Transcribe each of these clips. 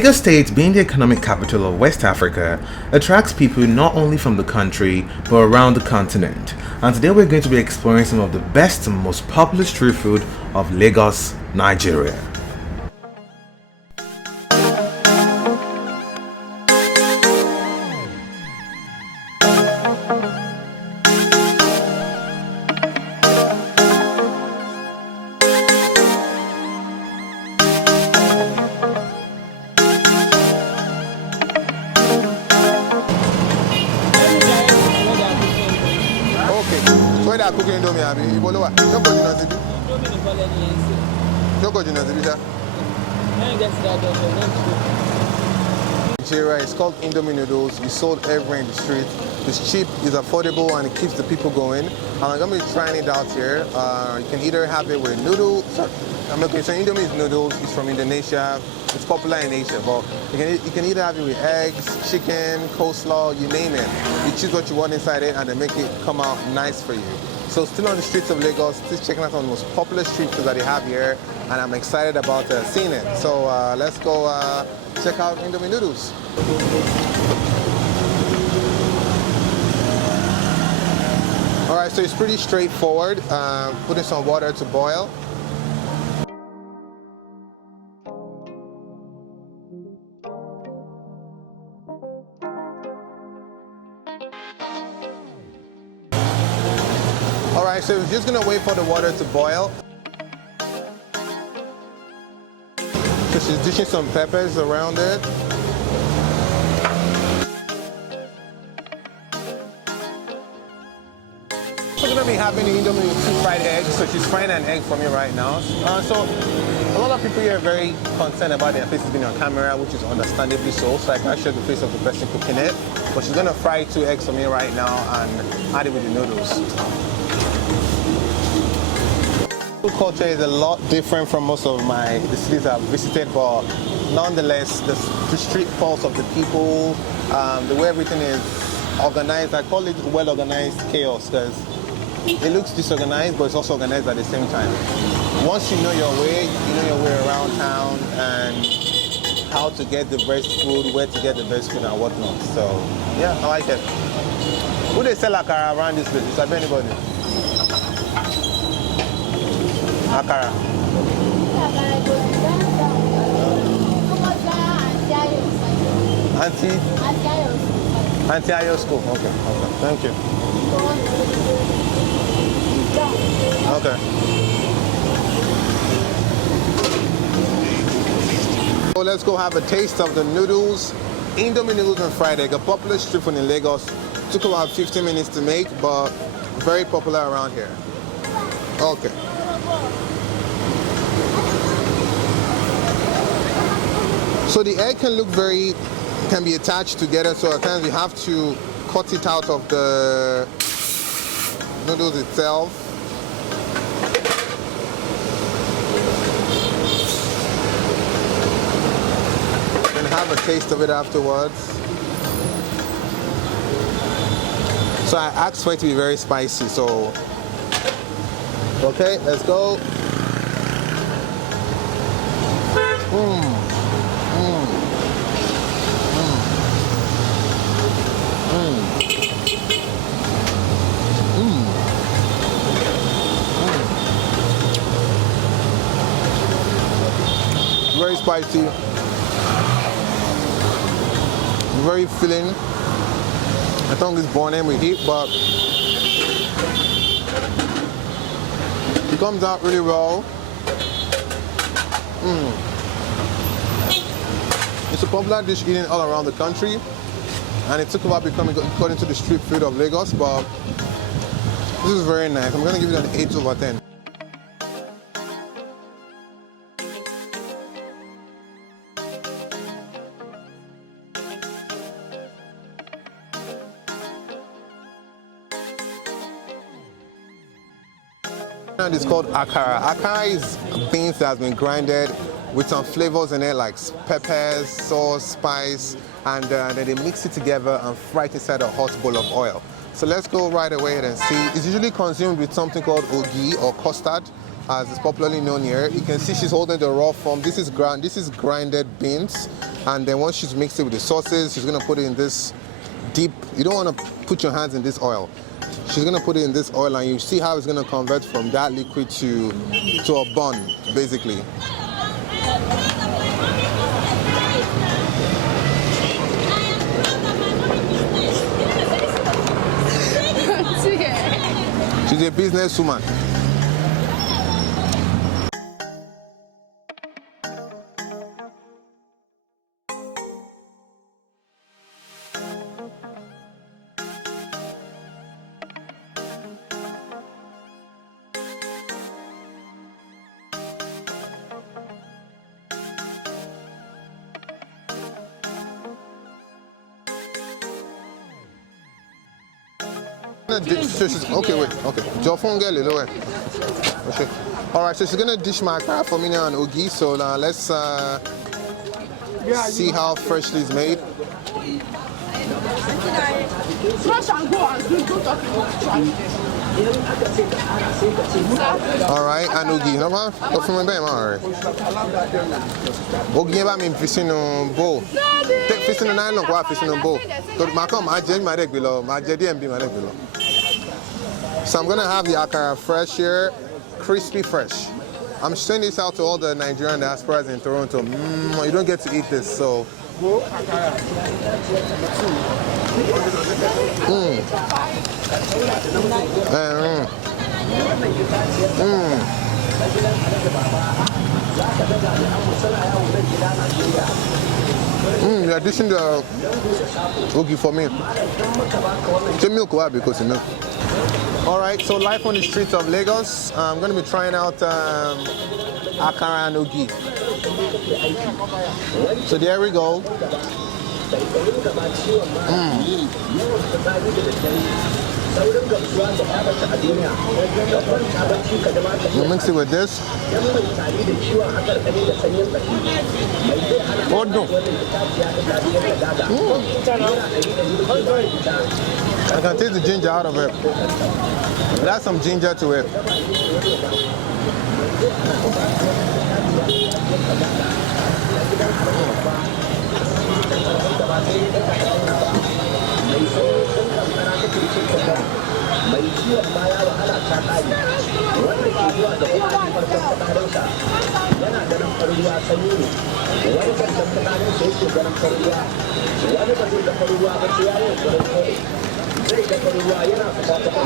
Lagos State, being the economic capital of West Africa, attracts people not only from the country but around the continent. And today we're going to be exploring some of the best and most popular street food of Lagos, Nigeria. Cooking Indomie, abi ibolo wa. Joko jina zibi sha. Nigeria, it's called Indomie noodles. It's sold everywhere in the street. It's cheap, it's affordable, and it keeps the people going. And I'm gonna be trying it out here. You can either have it with noodles. Okay, so Indomie is noodles. It's from Indonesia. It's popular in Asia, but you can either have it with eggs, chicken, coleslaw, you name it. You choose what you want inside it, and they make it come out nice for you. So still on the streets of Lagos, still checking out some of the most popular street foods that they have here, and I'm excited about seeing it. So let's go check out Indomie noodles. All right, so it's pretty straightforward. Putting some water to boil. Alright, so we're just gonna wait for the water to boil. So she's dishing some peppers around it. So we're gonna be having the Indomie with 2 fried eggs. So she's frying an egg for me right now. So a lot of people here are very concerned about their faces being on camera, which is understandably so. So I can't show the face of the person cooking it. But she's gonna fry 2 eggs for me right now and add it with the noodles. Food culture is a lot different from most of the cities I've visited, but nonetheless, the street pulse of the people, the way everything is organized, I call it well-organized chaos because it looks disorganized, but it's also organized at the same time. Once you know your way around town and how to get the best food, where to get the best food and whatnot. So, yeah, I like it. Who they sell AKARA around this place? Is there anybody? AKARA. Anti-Ayo school. Okay. Thank you. Okay. So let's go have a taste of the noodles. Indomie noodles and fried egg, a popular street food in Lagos. Took about 15 minutes to make, but very popular around here. Okay. So the egg can be attached together, so at times you have to cut it out of the noodles itself. And have a taste of it afterwards. So I asked for it to be very spicy, so okay, let's go. Very spicy, very filling. My tongue is burning with heat, but it comes out really well. It's a popular dish eaten all around the country, and it took about becoming according to the street food of Lagos, but this is very nice. I'm going to give it an 8 over 10. It's called AKARA. AKARA is beans that has been grinded with some flavors in it like peppers, sauce, spice, and then they mix it together and fry it inside a hot bowl of oil. So let's go right away and see. It's usually consumed with something called ogi or custard, as it's popularly known here. You can see she's holding the raw form. This is grinded beans, And then once she's mixed it with the sauces, she's gonna put it in this deep, you don't wanna put your hands in this oil. She's gonna put it in this oil and you see how it's gonna convert from that liquid to a bun, basically. She's a businesswoman. Okay, wait, okay. Your phone get a little way. Okay. Alright, so she's gonna dish my AKARA for me now and Ogi. So now let's see how freshly it's made. Alright, and Ogi, no man? Go for my bam, alright. Ogi, about me fishing on bowl. Take fishing on nylon, go out fishing on bowl. So my come, I judge my leg below, my JDMB my leg below. So I'm gonna have the AKARA fresh here, crispy fresh. I'm sending this out to all the Nigerian diasporas in Toronto. You don't get to eat this, so. The addition the Ogi for me. The milk why because of milk. Alright, so life on the streets of Lagos. I'm going to be trying out AKARA and Ogi. So there we go. We'll mix it with this. Oh no. I can taste the ginger out of it. That's some ginger to it.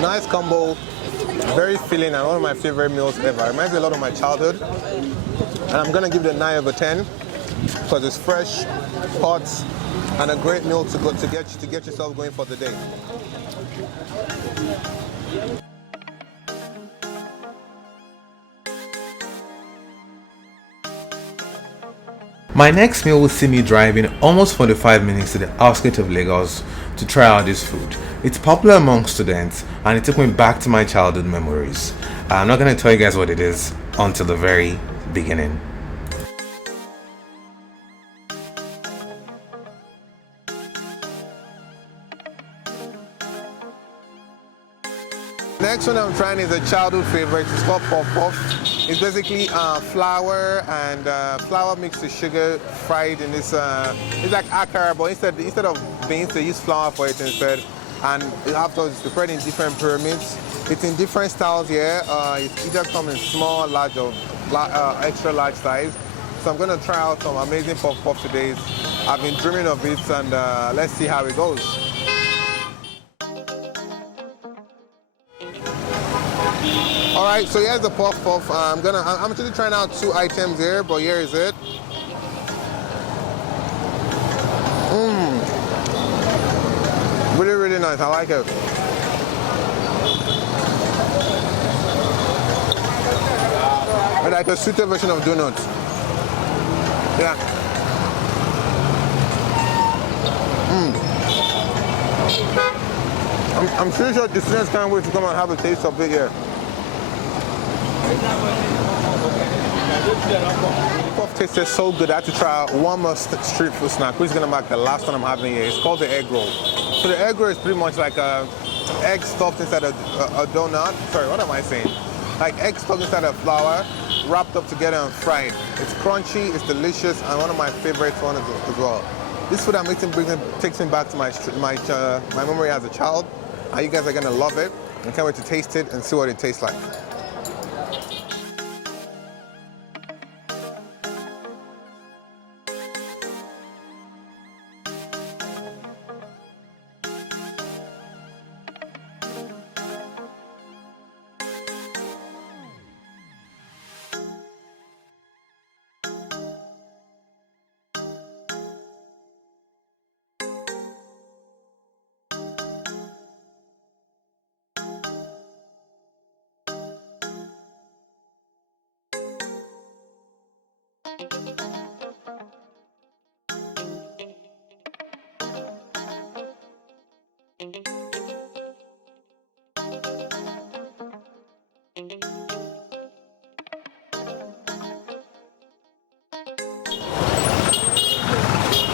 Nice combo, very filling, and one of my favorite meals ever. It reminds me a lot of my childhood, and I'm gonna give it a 9 over 10 because it's fresh, hot, and a great meal to get yourself going for the day. My next meal will see me driving almost 45 minutes to the outskirts of Lagos to try out this food. It's popular among students and it took me back to my childhood memories. I'm not going to tell you guys what it is until the very beginning. Next one I'm trying is a childhood favorite. It's called puff puff. It's basically flour and flour mixed with sugar, fried in this. It's like AKARA, but instead of beans, they use flour for it instead. And afterwards, it's prepared in different pyramids. It's in different styles here. It either comes in small, large, or extra large size. So I'm gonna try out some amazing puff puff today. I've been dreaming of it, and let's see how it goes. All right, so here's the puff puff. I'm actually trying out 2 items here, but here is it. Really, really nice. I like it. It's like a sweeter version of donuts. Yeah. I'm pretty sure the students can't wait to come and have a taste of it here. Puff tasted so good. I had to try one more street food snack, which is gonna mark the last one I'm having here. It's called the egg roll. So the egg roll is pretty much like a egg stuffed inside a donut. Sorry, what am I saying? Like egg stuffed inside a flour, wrapped up together and fried. It's crunchy, it's delicious, and one of my favorite ones as well. This food takes me back to my memory as a child, and you guys are gonna love it. I can't wait to taste it and see what it tastes like.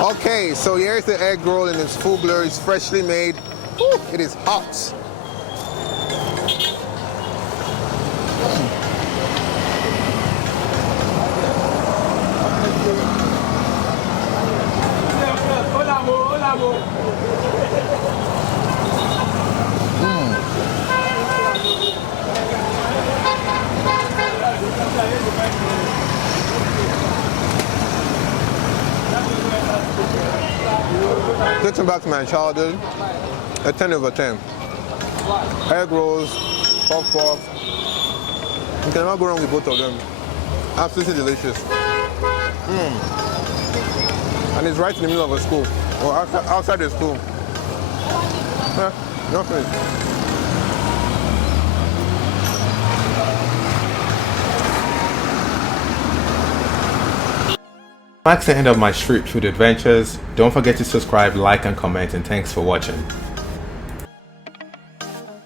Okay, so here's the egg roll in its full glory. It's freshly made. Woo, it is hot. Takes me back to my childhood. A 10 over 10. Egg rolls, puff puff. You cannot go wrong with both of them. Absolutely delicious. And it's right in the middle of a school, or outside the school. Nothing. That's the end of my street food adventures. Don't forget to subscribe, like and comment, and thanks for watching.